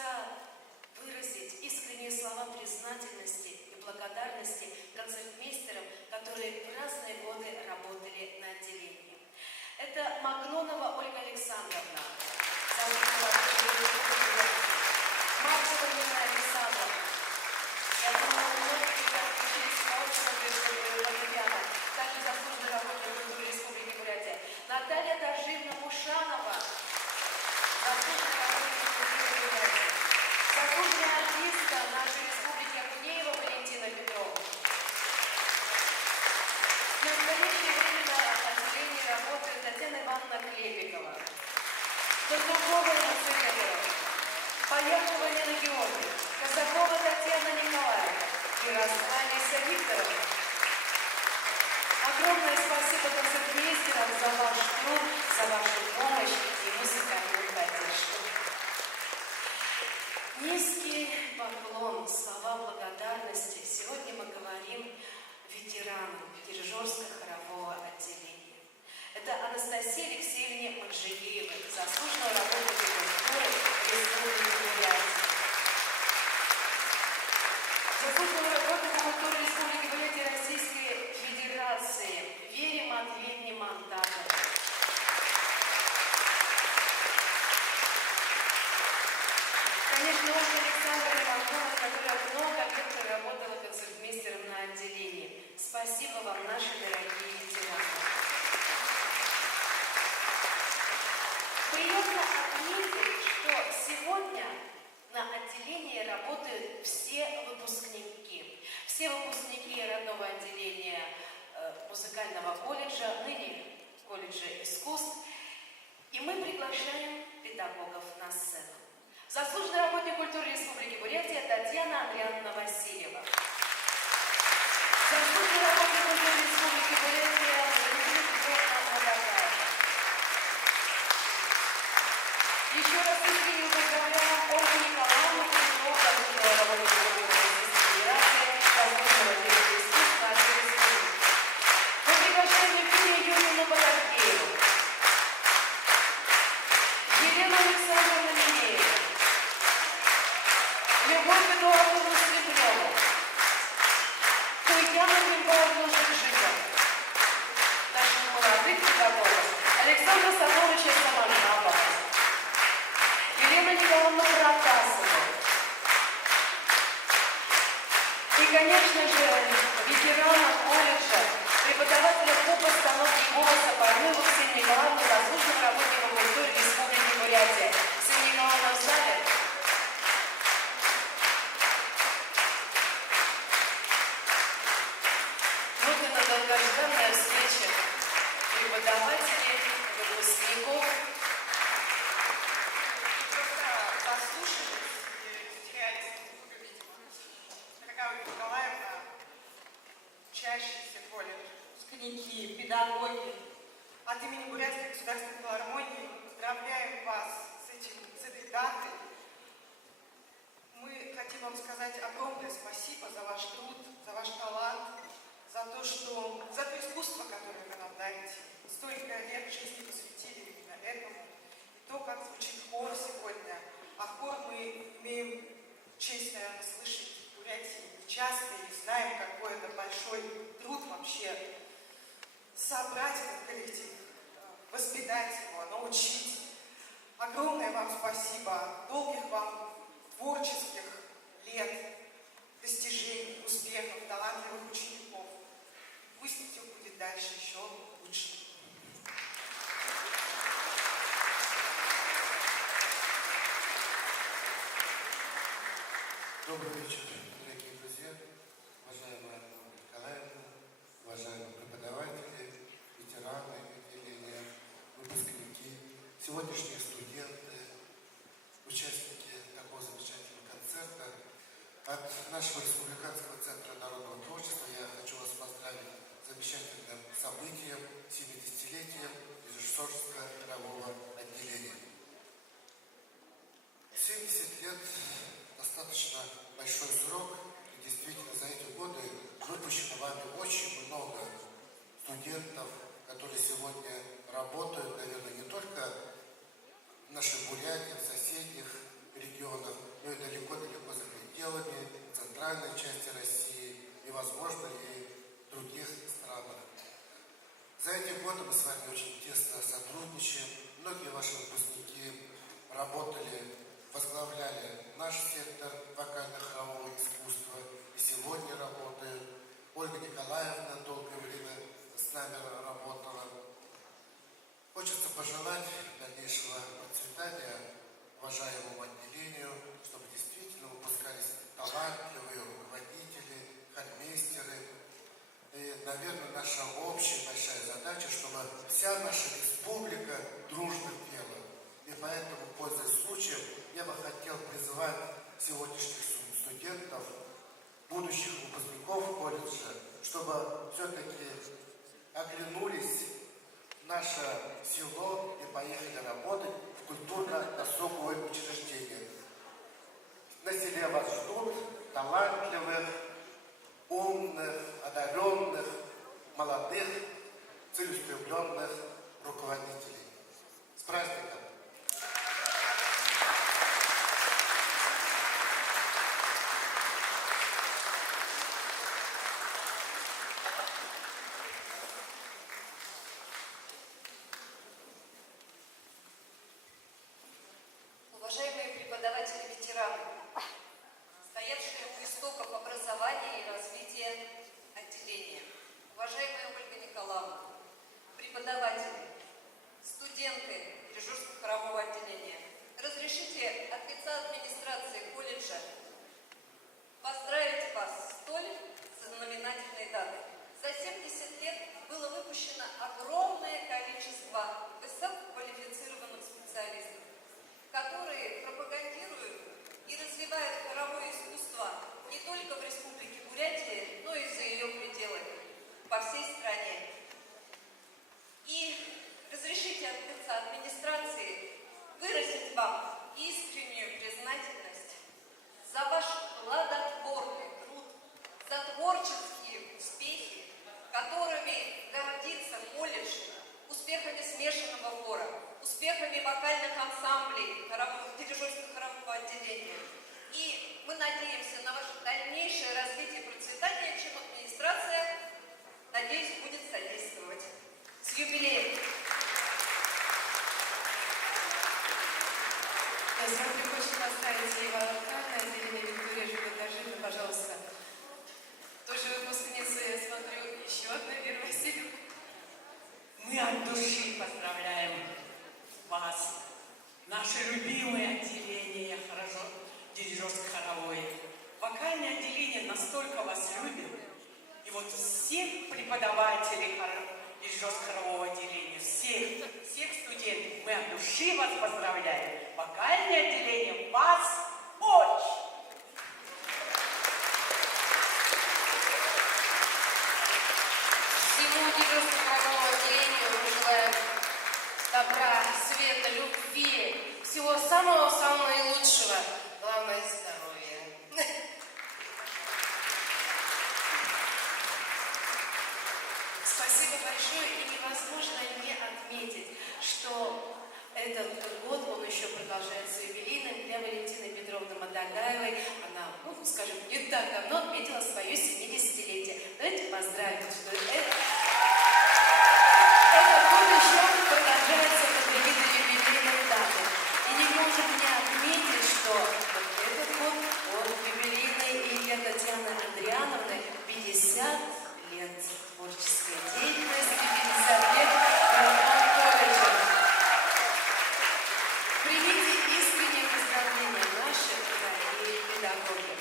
выразить искренние слова признательности и благодарности концертмейстерам, которые в разные годы работали на отделении. Это Магнонова Ольга Александровна, Маркова Нина Александровна. Я думаю, многие учились в творчестве фортепиано, также заслуженный работник культуры Республики Бурятия. Наталья Доживна Мушанова, заслуженный работник культуры Бурятии. Заслуженная артистка нашей республики Акунеева Валентина Петрова. В настоящее время на отделении работает Татьяна Ивановна Клепикова. Турдукова Елена Федоровна. Пояркова Нина Георгиевна. Казакова Татьяна Николаевна. Ярослава Леся Викторовна. Огромное спасибо концертмейстерам за ваш труд, за вашу помощь и музыкальную поддержку. Низкий поклон, слова благодарности. Сегодня мы говорим ветеранам дирижерско-хорового отделения. Это Анастасия Алексеевна Манжиева, заслуженная работница культуры Республики Бурятия. Заслуженная работница культуры Республики Бурятия Российской Федерации Вере Матвеевне Мандатовой. Конечно, Ольга Александровна Махнова, которая много лет проработала концертмейстером на отделении. Спасибо вам, наши дорогие ветераны. Приятно отметить, что сегодня на отделении работают все выпускники. Все выпускники родного отделения музыкального колледжа, ныне колледжа искусств. И мы приглашаем педагогов на сцену. Заслуженный работник культуры Республики Бурятия Татьяна Андриановна Васильева. Заслуженный работник культуры Республики Бурятия Владимир Мадакаева. Еще раз искренне поздравляем Ольгу Николаевну Куликова, заслуженного работника культуры Российской Федерации, заслуженного деятеля искусств нашей республики. Мы приглашаем Евгению Юрьевну Батаркееву, Елену Александровну Минееву, Любовь Эдуардовну Слепневу, Туйяну Михайловну Жижикову, наших молодых педагогов, Александра Садовича Самаржапова, Елену Николаевну Протасову и, конечно же, ветерана колледжа, преподавателя по постановке голоса Парнылу Ксению Николаевну, заслуженного работника культуры Республики Бурятия. Ксения Николаевна в зале. Вот это долгожданная встреча преподавателей, выпускников. Послушались и теряете звук, видимо. Дорогая Ольга Николаевна, учащиеся колледжа, выпускники, педагоги, от имени Бурятской государственной филармонии поздравляем вас с этой датой. Мы хотим вам сказать огромное спасибо за ваш труд, за ваш талант, за то искусство, которое вы нам дарите. Столько лет жизни посвятили именно этому. И то, как звучит хор сегодня. А хор мы имеем честь, наверное, слышать в Бурятии нечасто и знаем, какой это большой труд вообще собрать этот коллектив, воспитать его, научить. Огромное вам спасибо, долгих вам творческих лет, достижений, успехов, талантливых учеников. Пусть все будет дальше еще лучше. Добрый вечер, дорогие друзья, уважаемая Ольга Николаевна, уважаемые преподаватели, ветераны отделения, выпускники, сегодняшние студенты, участники такого замечательного концерта. От нашего Республиканского центра народного творчества я хочу вас поздравить с замечательным событием, 70-летием дирижерско-хорового отделения. 70 лет достаточно большой срок, и действительно за эти годы выпущено вами очень много студентов, которые сегодня работают, наверное, не только в нашей Бурятии, в соседних регионах, но и далеко-далеко за пределами центральной части России и, возможно, и в других странах. За эти годы мы с вами очень тесно сотрудничаем. Многие ваши выпускники работали, возглавляли наш сектор вокально-хорового искусства и сегодня работают. Ольга Николаевна долгое время с нами работала. Хочется пожелать дальнейшего процветания уважаемому отделению, чтобы действительно выпускались талантливые руководители, хормейстеры. И, наверное, наша общая большая задача, чтобы вся наша республика дружно пела. И поэтому, пользуясь случаем, я бы хотел призвать сегодняшних студентов, будущих выпускников колледжа, чтобы все-таки оглянулись в наше село и поехали работать в культурно-досуговое учреждение. На селе вас ждут талантливых, умных, одаренных, молодых, целеустремленных руководителей. С праздником! Уважаемые преподаватели-ветераны, стоявшие у истоков образования и развития отделения, уважаемая Ольга Николаевна, преподаватели, студенты дирижерско-хорового отделения, разрешите от лица администрации колледжа поздравить вас с столь знаменательной датой. За 70 лет было выпущено огромное количество высококвалифицированных специалистов, которые пропагандируют и развивают хоровое искусство не только в Республике Бурятия, но и за ее пределами, по всей стране. И разрешите от лица администрации выразить вам искреннюю признательность за ваш плодотворный труд, за творческие успехи, которыми гордится колледж, успехами смешанного хора, успехами вокальных ансамблей дирижерско-хорового отделения. И мы надеемся на ваше дальнейшее развитие и процветание, чем администрация, надеюсь, будет содействовать. С юбилеем! Я смотрю, хочу поздравить Ева Алхана, отделение Виктория Жигутажина, пожалуйста. Тоже выпускница, я смотрю, еще одна Вера Васильевна. Мы от души поздравляем вас, наше любимое отделение дирижерско-хоровое. Вокальное отделение настолько вас любит, и вот всех преподавателей дирижерско-хорового отделения, всех студентов мы от души вас поздравляем. Вокальное отделение вас очень. Всему дирижерско-хоровому отделению мы желаем добра, света, любви, всего самого-самого наилучшего. Главное – здоровья. Спасибо большое, и невозможно не отметить, что этот год, он еще продолжается юбилейным для Валентины Петровны Мадагаевой. Она, скажем, не так давно отметила свое 70-летие. Давайте поздравим, что этот год еще продолжается под какие-то юбилейные даты. И не можем не отметить, что вот этот год, он юбилейный и для Татьяны Андриановны 50 лет творческой деятельности, 50 лет хорового колледжа. Примите искренние поздравления наших дорогих педагогов.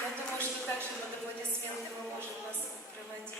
Я думаю, что также под аплодисменты мы можем вас проводить.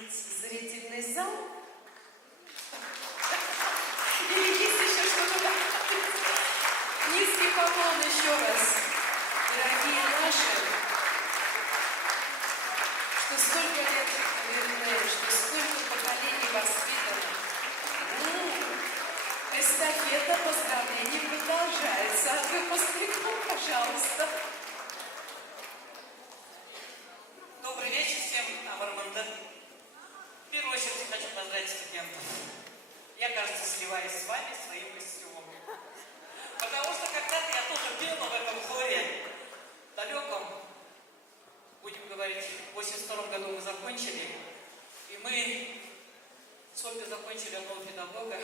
только закончили одного педагога,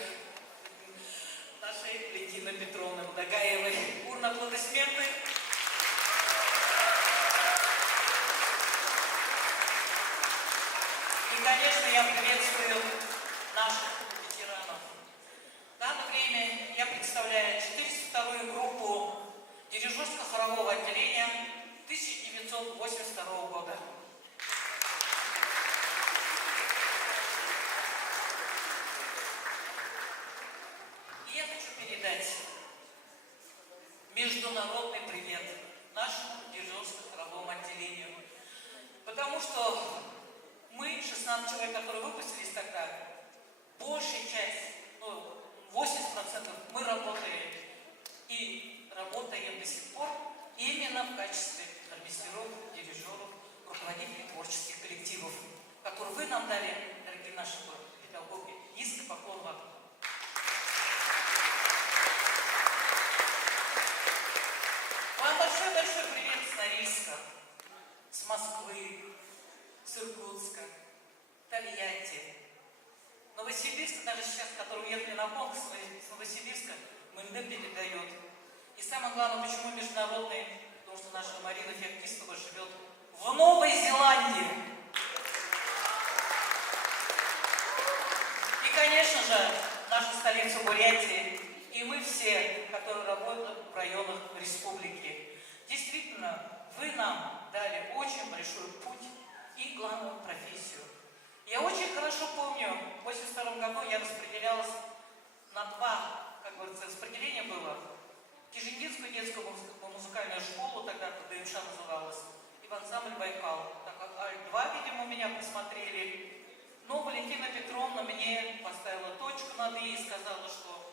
нашей Валентины Петровны Мудагаевой. Бурно аплодисменты. И, конечно, я приветствую наших ветеранов. В данное время я представляю 402-ю группу дирижерско-хорового отделения 1982 года. И я хочу передать международный привет нашему дирижерско-хоровому отделению. Потому что мы, 16 человек, которые выпустились тогда, большая часть, 80% мы работали и работаем до сих пор именно в качестве мастеров, дирижеров, руководителей творческих коллективов, которые вы нам дали, дорогие наши педагоги. Низкий поклон вам. Вам большой-большой привет с Норильска, с Москвы, с Иркутска, Тольятти, Новосибирск, даже сейчас, которые уехали на конкурс с Новосибирска, МНД передает. И самое главное, почему международный, потому что наша Марина Феоктистова живет в Новой Зеландии. И, конечно же, наша столица Бурятии, и мы все, которые работаем в районах республики. Действительно, вы нам дали очень большой путь и главную профессию. Я очень хорошо помню, в 1982 году я распределялась на два, как говорится, распределение было. Кижиндинскую детскую музыкальную школу, тогда ДМШ называлась, и в ансамбль «Байкал». Так как Аль-2, видимо, меня присмотрели. Но Валентина Петровна мне поставила точку над «и» и сказала, что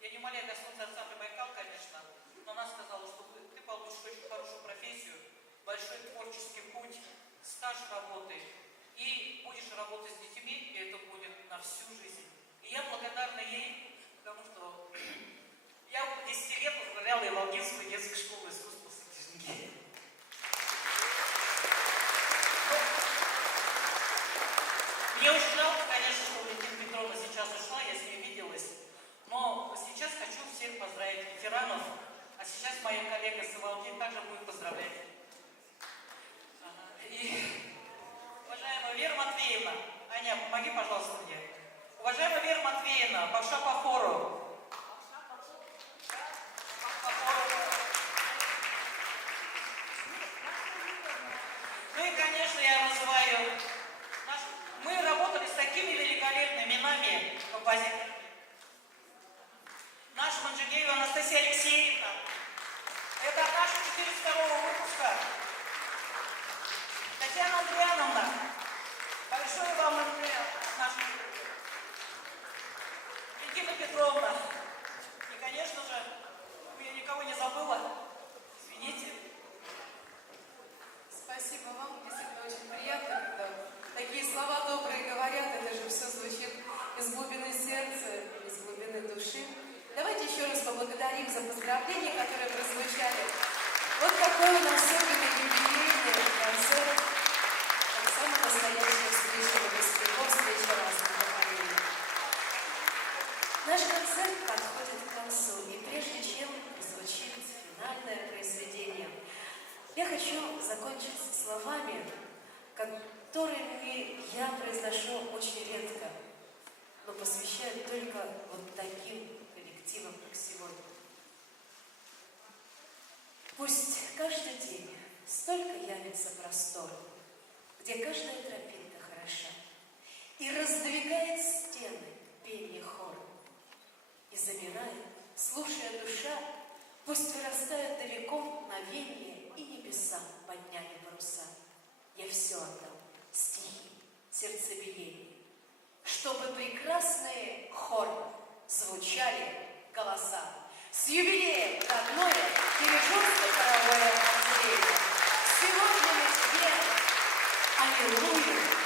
я не моляю Господь за ансамбль «Байкал», конечно, но она сказала, что ты получишь очень хорошую профессию, большой творческий путь, стаж работы, и будешь работать с детьми, и это будет на всю жизнь. И я благодарна ей, потому что я около 10 лет возглавляла Иволгинскую детскую школу искусства Сатижники. Мне очень жалко, конечно, что Валентина Петровна сейчас ушла, я с ней виделась, но сейчас хочу всех поздравить ветеранов, а сейчас моя коллега с Иволги также будет поздравлять. И, уважаемая Вера Матвеевна, Аня, помоги, пожалуйста, мне. Уважаемая Вера Матвеевна, Бакша по хору. Ну и, конечно, я называю... Мы работали с такими великолепными именами композиторами. Наша Манджигеева Анастасия Алексеевна. Это наша 402-го выпуска. Татьяна Андриановна. Большое вам наша Валентина Петровна. И, конечно же, я никого не забыла. Извините. Спасибо вам, мне всегда очень приятно, когда такие слова добрые говорят, это же все звучит из глубины сердца, из глубины души. Давайте еще раз поблагодарим за поздравления, которые прозвучали. Вот такой у нас особенный юбилейный концерт, как самая настоящая встреча выпускников, встреча разных поколений. Наш концерт подходит к концу, и прежде чем прозвучит финальное произведение, я хочу закончить словами, которые я произношу очень редко, но посвящаю только вот таким коллективам, как сегодня. Пусть каждый день столько явится простор, где каждая тропинка хороша, и раздвигает стены пение хора, и замирает, слушая душа, пусть вырастают далеко мгновения, и небеса подняли паруса. Я все отдам, стихи, сердцебиение, чтобы прекрасные хоры звучали голоса. С юбилеем, родное дирижерско-хоровое отделение! Сегодня мы тебе аллилуйя!